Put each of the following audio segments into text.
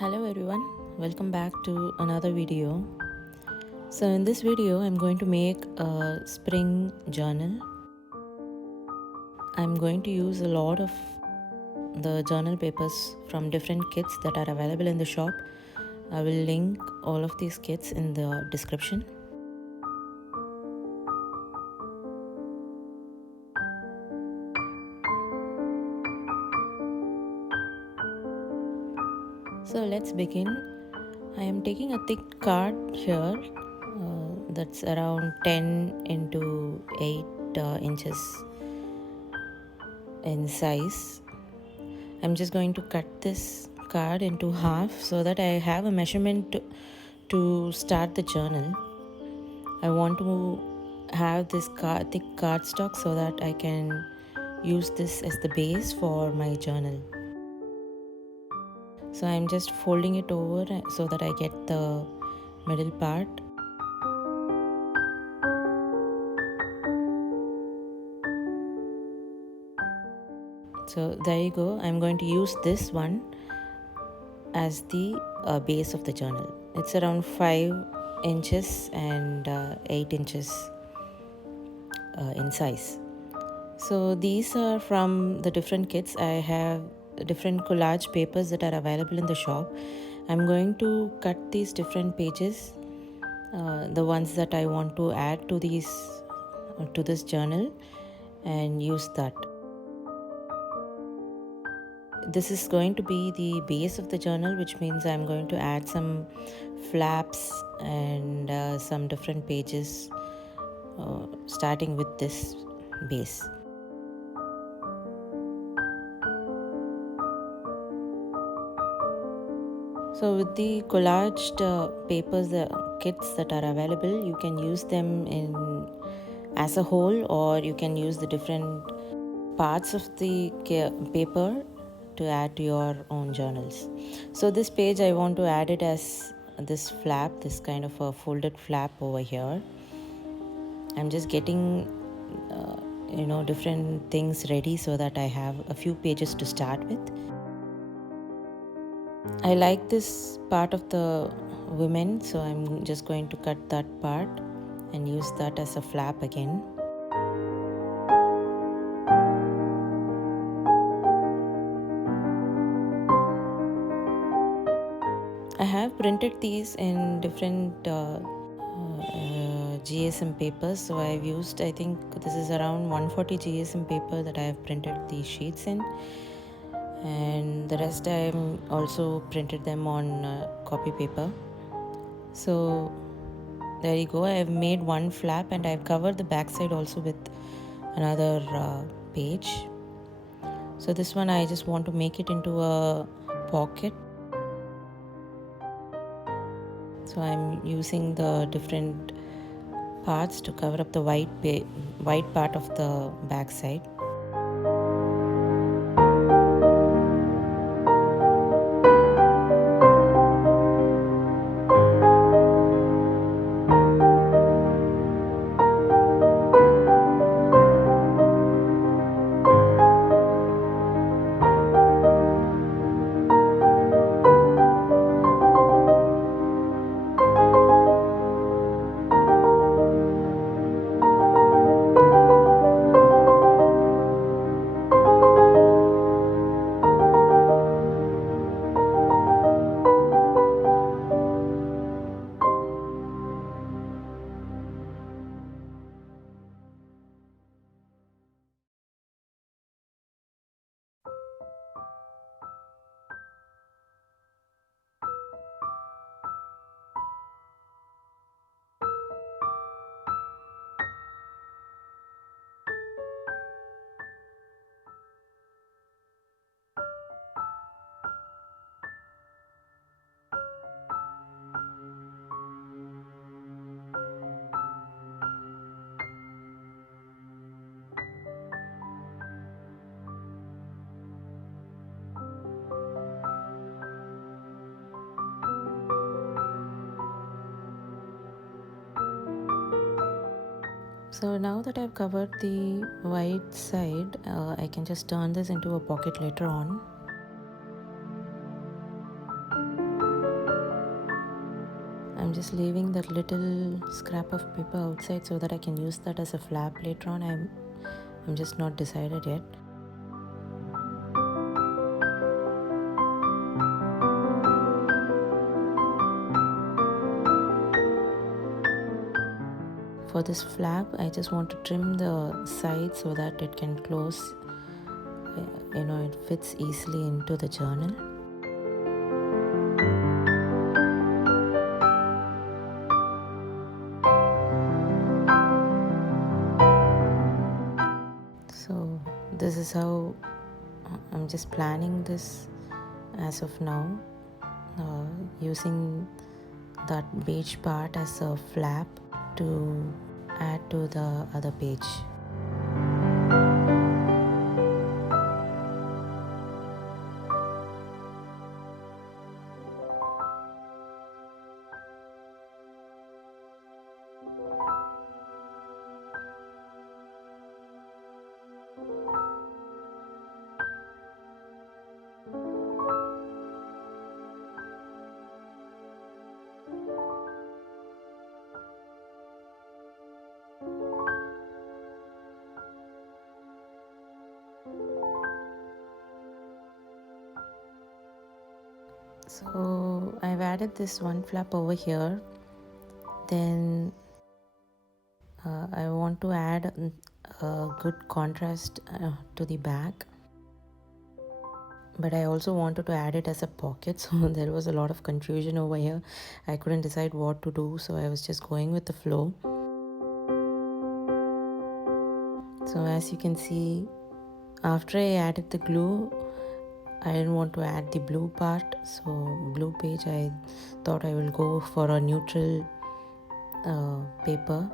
Hello everyone, welcome back to another video. So in this video I'm going to make a spring journal. I'm going to use a lot of the journal papers from different kits that are available in the shop. I will link all of these kits in the description. So let's begin. I am taking a thick card here that's around 10 into 8 inches in size. I'm just going to cut this card into half so that I have a measurement to start the journal. I want to have this thick cardstock so that I can use this as the base for my journal. So I'm just folding it over so that I get the middle part. So there you go. I'm going to use this one as the base of the journal. It's around 5 inches and 8 inches in size. So these are from the different kits. I have different collage papers that are available in the shop. I'm going to cut these different pages, the ones that I want to add to this journal, and use that. This is going to be the base of the journal, which means I'm going to add some flaps and some different pages starting with this base. So with the collaged papers, the kits that are available, you can use them as a whole, or you can use the different parts of the paper to add to your own journals. So this page I want to add it as this flap, this kind of a folded flap over here. I'm just getting different things ready so that I have a few pages to start with. I like this part of the women, so I'm just going to cut that part and use that as a flap again. I have printed these in different GSM papers, so I've used, I think this is around 140 GSM paper that I have printed these sheets in, and the rest I also printed them on copy paper. So there you go. I have made one flap and I have covered the back side also with another page. So this one I just want to make it into a pocket. So I'm using the different parts to cover up the white part of the back side. So now that I've covered the white side, I can just turn this into a pocket later on. I'm just leaving that little scrap of paper outside so that I can use that as a flap later on. I'm just not decided yet. For this flap, I just want to trim the side so that it can close, it fits easily into the journal. So this is how I'm just planning this as of now, using that beige part as a flap to add to the other page. So I've added this one flap over here. Then I want to add a good contrast to the back, but I also wanted to add it as a pocket, so there was a lot of confusion over here. I couldn't decide what to do, so I was just going with the flow. So as you can see, after I added the glue, I didn't want to add the blue part, so blue page, I thought I will go for a neutral paper.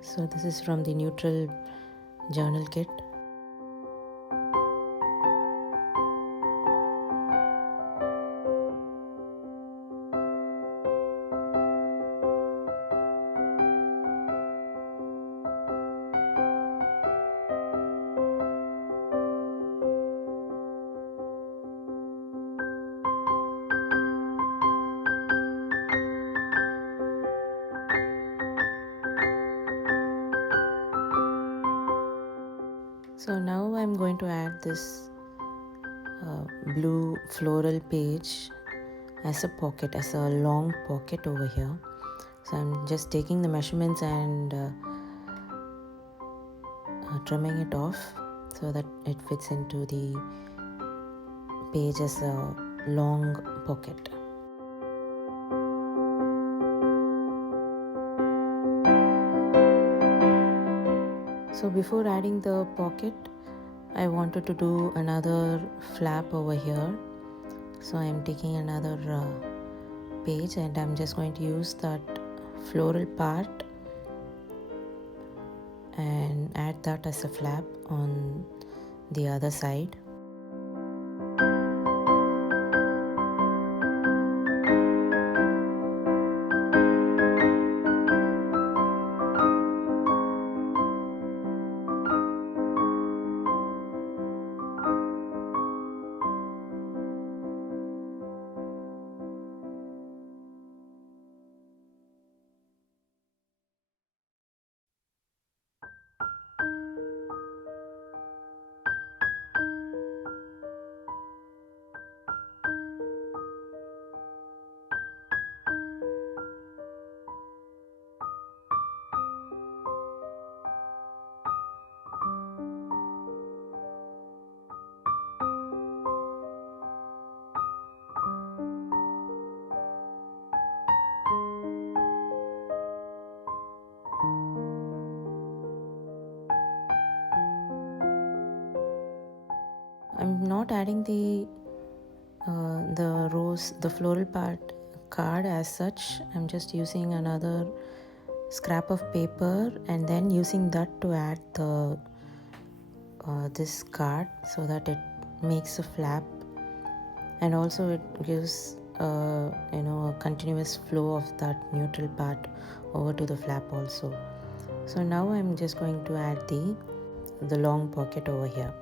So this is from the neutral journal kit. So now I'm going to add this blue floral page as a pocket, as a long pocket over here. So I'm just taking the measurements and trimming it off so that it fits into the page as a long pocket. So before adding the pocket, I wanted to do another flap over here. So I'm taking another page and I'm just going to use that floral part and add that as a flap on the other side. I'm not adding the floral part card as such. I'm just using another scrap of paper and then using that to add the this card so that it makes a flap, and also it gives a continuous flow of that neutral part over to the flap also. So now I'm just going to add the long pocket over here.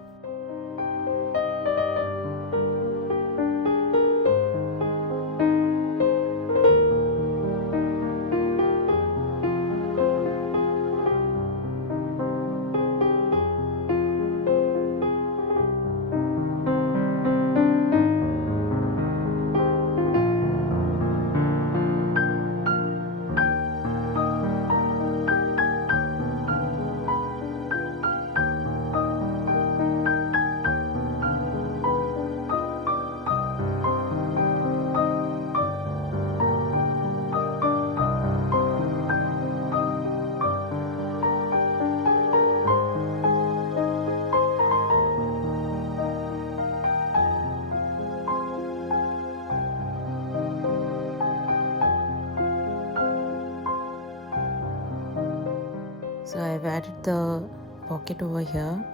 So I've added the pocket over here.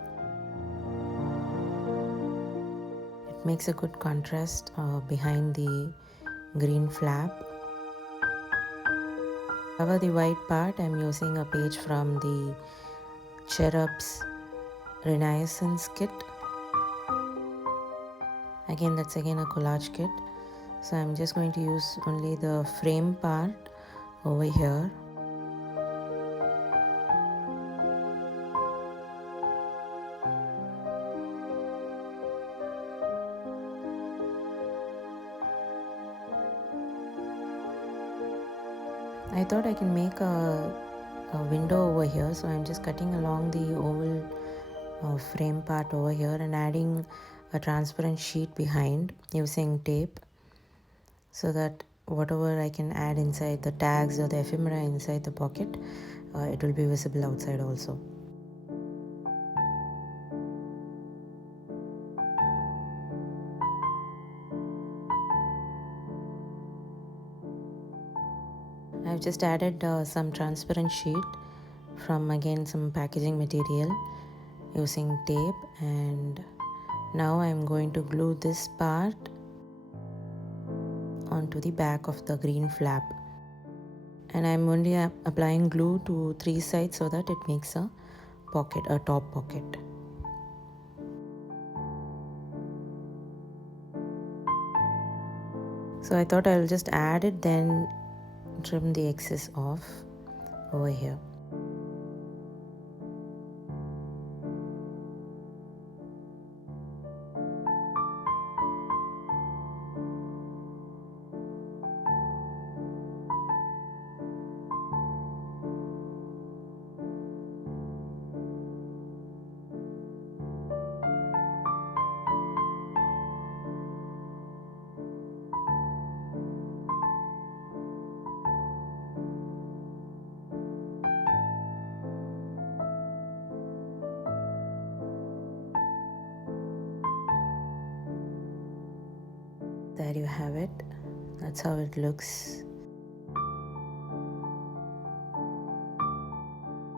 It makes a good contrast behind the green flap. To cover the white part, I'm using a page from the Cherubs Renaissance kit. Again, that's again a collage kit. So I'm just going to use only the frame part over here. I thought I can make a window over here, so I'm just cutting along the oval frame part over here and adding a transparent sheet behind using tape, so that whatever I can add inside the tags or the ephemera inside the pocket, it will be visible outside also. I've just added some transparent sheet from again some packaging material using tape, and now I'm going to glue this part onto the back of the green flap, and I'm only applying glue to 3 sides so that it makes a pocket, a top pocket. So I thought I'll just add it, then trim the excess off over here. There you have it. That's how it looks.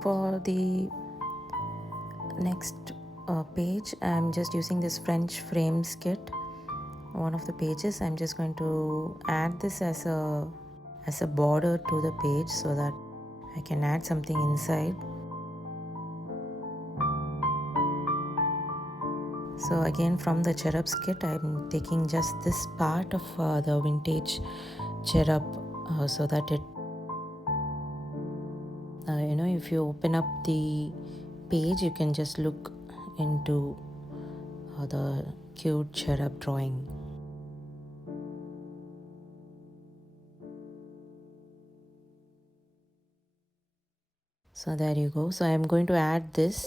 For the next page, I'm just using this French frames kit. One of the pages, I'm just going to add this as a border to the page so that I can add something inside. So again, from the Cherubs kit, I'm taking just this part of the vintage cherub so that it, if you open up the page, you can just look into the cute cherub drawing. So there you go. So I'm going to add this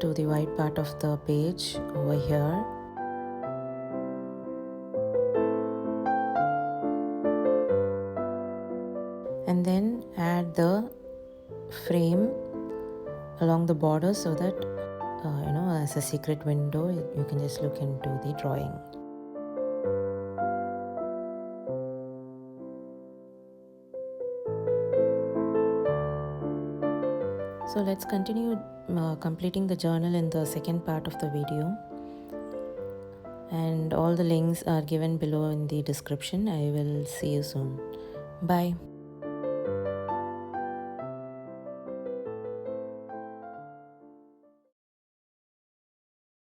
to the white part of the page over here. And then add the frame along the border so that, as a secret window, you can just look into the drawing. So let's continue completing the journal in the second part of the video, and all the links are given below in the description. I will see you soon. Bye.